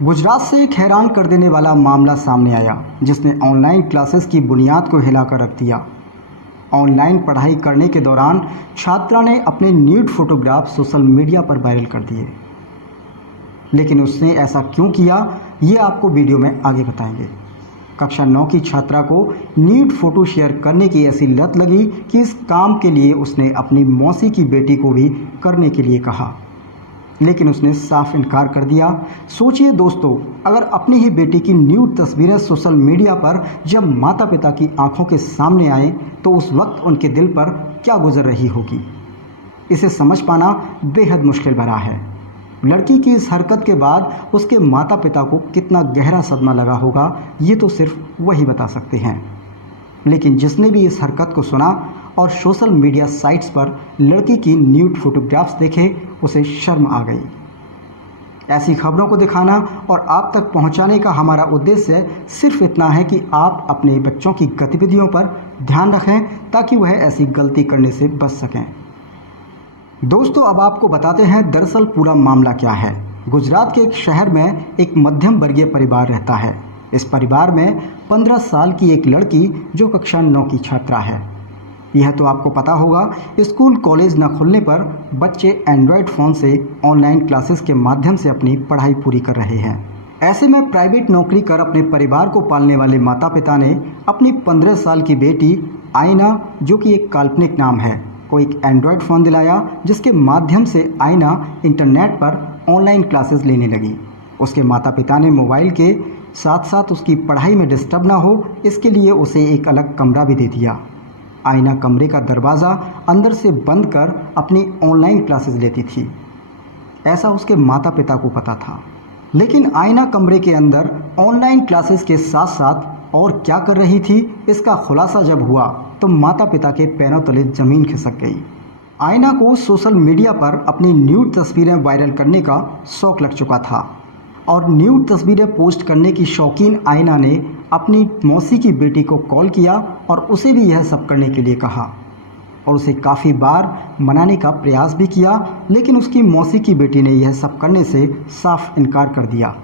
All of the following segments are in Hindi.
गुजरात से एक हैरान कर देने वाला मामला सामने आया जिसने ऑनलाइन क्लासेस की बुनियाद को हिलाकर रख दिया। ऑनलाइन पढ़ाई करने के दौरान छात्रा ने अपने न्यूड फोटोग्राफ सोशल मीडिया पर वायरल कर दिए। लेकिन उसने ऐसा क्यों किया, ये आपको वीडियो में आगे बताएंगे। कक्षा 9 की छात्रा को न्यूड फोटो शेयर करने की ऐसी लत लगी कि इस काम के लिए उसने अपनी मौसी की बेटी को भी करने के लिए कहा, लेकिन उसने साफ इनकार कर दिया। सोचिए दोस्तों, अगर अपनी ही बेटी की न्यूड तस्वीरें सोशल मीडिया पर जब माता पिता की आंखों के सामने आए तो उस वक्त उनके दिल पर क्या गुजर रही होगी, इसे समझ पाना बेहद मुश्किल भरा है। लड़की की इस हरकत के बाद उसके माता पिता को कितना गहरा सदमा लगा होगा, ये तो सिर्फ वही बता सकते हैं। लेकिन जिसने भी इस हरकत को सुना और सोशल मीडिया साइट्स पर लड़की की न्यूड फोटोग्राफ्स देखे, उसे शर्म आ गई। ऐसी खबरों को दिखाना और आप तक पहुंचाने का हमारा उद्देश्य सिर्फ इतना है कि आप अपने बच्चों की गतिविधियों पर ध्यान रखें ताकि वह ऐसी गलती करने से बच सकें। दोस्तों, अब आपको बताते हैं दरअसल पूरा मामला क्या है। गुजरात के एक शहर में एक मध्यम वर्गीय परिवार रहता है। इस परिवार में 15 साल की एक लड़की जो कक्षा 9 की छात्रा है। यह तो आपको पता होगा, स्कूल कॉलेज न खुलने पर बच्चे एंड्रॉयड फ़ोन से ऑनलाइन क्लासेस के माध्यम से अपनी पढ़ाई पूरी कर रहे हैं। ऐसे में प्राइवेट नौकरी कर अपने परिवार को पालने वाले माता पिता ने अपनी 15 साल की बेटी आयना, जो कि एक काल्पनिक नाम है, को एक एंड्रॉयड फ़ोन दिलाया जिसके माध्यम से आयना इंटरनेट पर ऑनलाइन क्लासेस लेने लगी। उसके माता पिता ने मोबाइल के साथ साथ उसकी पढ़ाई में डिस्टर्ब ना हो, इसके लिए उसे एक अलग कमरा भी दे दिया। आयना कमरे का दरवाज़ा अंदर से बंद कर अपनी ऑनलाइन क्लासेस लेती थी, ऐसा उसके माता पिता को पता था। लेकिन आयना कमरे के अंदर ऑनलाइन क्लासेस के साथ साथ और क्या कर रही थी, इसका खुलासा जब हुआ तो माता पिता के पैरों तले ज़मीन खिसक गई। आयना को सोशल मीडिया पर अपनी न्यूड तस्वीरें वायरल करने का शौक लग चुका था और न्यूड तस्वीरें पोस्ट करने की शौकीन आयना ने अपनी मौसी की बेटी को कॉल किया और उसे भी यह सब करने के लिए कहा और उसे काफ़ी बार मनाने का प्रयास भी किया, लेकिन उसकी मौसी की बेटी ने यह सब करने से साफ इनकार कर दिया।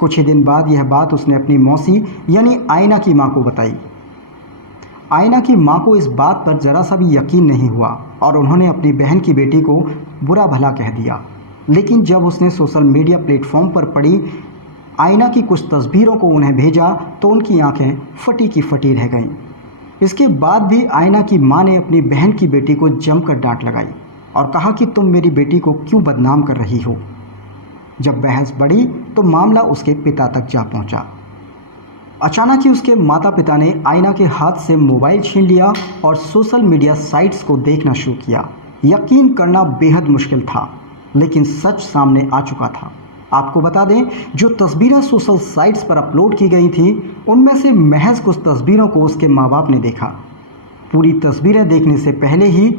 कुछ ही दिन बाद यह बात उसने अपनी मौसी यानी आयना की मां को बताई। आयना की मां को इस बात पर ज़रा सा भी यकीन नहीं हुआ और उन्होंने अपनी बहन की बेटी को बुरा भला कह दिया। लेकिन जब उसने सोशल मीडिया प्लेटफॉर्म पर पड़ी आयना की कुछ तस्वीरों को उन्हें भेजा तो उनकी आंखें फटी की फटी रह गईं। इसके बाद भी आयना की मां ने अपनी बहन की बेटी को जमकर डांट लगाई और कहा कि तुम मेरी बेटी को क्यों बदनाम कर रही हो। जब बहस बढ़ी तो मामला उसके पिता तक जा पहुंचा। अचानक ही उसके माता पिता ने आयना के हाथ से मोबाइल छीन लिया और सोशल मीडिया साइट्स को देखना शुरू किया। यकीन करना बेहद मुश्किल था, लेकिन सच सामने आ चुका था। आपको बता दें, जो तस्वीरें सोशल साइट्स पर अपलोड की गई थी, उनमें से महज कुछ तस्वीरों को उसके माँ बाप ने देखा। पूरी तस्वीरें देखने से पहले ही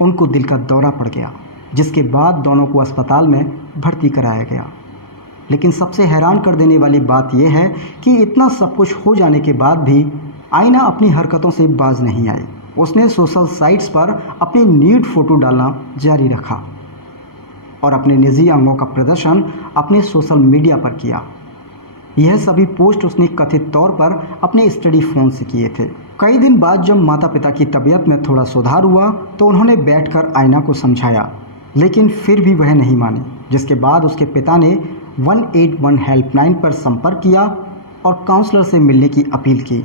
उनको दिल का दौरा पड़ गया, जिसके बाद दोनों को अस्पताल में भर्ती कराया गया। लेकिन सबसे हैरान कर देने वाली बात यह है कि इतना सब कुछ हो जाने के बाद भी आयना अपनी हरकतों से बाज नहीं आई। उसने सोशल साइट्स पर अपनी न्यूड फोटो डालना जारी रखा और अपने निजी अंगों का प्रदर्शन अपने सोशल मीडिया पर किया। यह सभी पोस्ट उसने कथित तौर पर अपने स्टडी फ़ोन से किए थे। कई दिन बाद जब माता पिता की तबीयत में थोड़ा सुधार हुआ तो उन्होंने बैठकर आयना को समझाया, लेकिन फिर भी वह नहीं मानी। जिसके बाद उसके पिता ने 181 हेल्पलाइन पर संपर्क किया और काउंसलर से मिलने की अपील की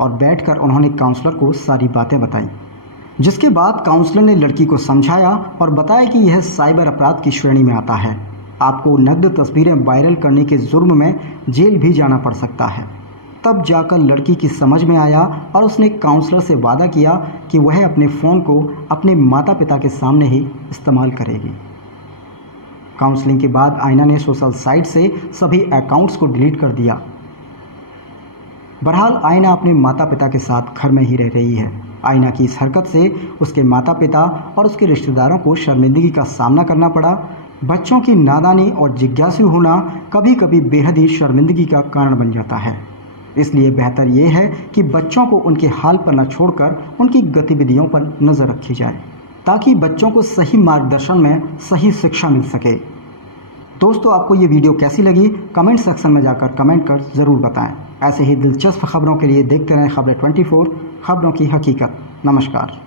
और बैठकर उन्होंने काउंसलर को सारी बातें बताई। जिसके बाद काउंसलर ने लड़की को समझाया और बताया कि यह साइबर अपराध की श्रेणी में आता है। आपको नग्न तस्वीरें वायरल करने के जुर्म में जेल भी जाना पड़ सकता है। तब जाकर लड़की की समझ में आया और उसने काउंसलर से वादा किया कि वह अपने फ़ोन को अपने माता पिता के सामने ही इस्तेमाल करेगी। काउंसलिंग के बाद आयना ने सोशल साइट से सभी अकाउंट्स को डिलीट कर दिया। बहरहाल आयना अपने माता पिता के साथ घर में ही रह रही है। आयना की इस हरकत से उसके माता पिता और उसके रिश्तेदारों को शर्मिंदगी का सामना करना पड़ा। बच्चों की नादानी और जिज्ञासु होना कभी कभी बेहद ही शर्मिंदगी का कारण बन जाता है। इसलिए बेहतर ये है कि बच्चों को उनके हाल पर न छोड़कर उनकी गतिविधियों पर नज़र रखी जाए ताकि बच्चों को सही मार्गदर्शन में सही शिक्षा मिल सके। दोस्तों, आपको ये वीडियो कैसी लगी कमेंट सेक्शन में जाकर कमेंट कर ज़रूर बताएं। ऐसे ही दिलचस्प खबरों के लिए देखते रहें खबरें 24, खबरों की हकीकत। नमस्कार।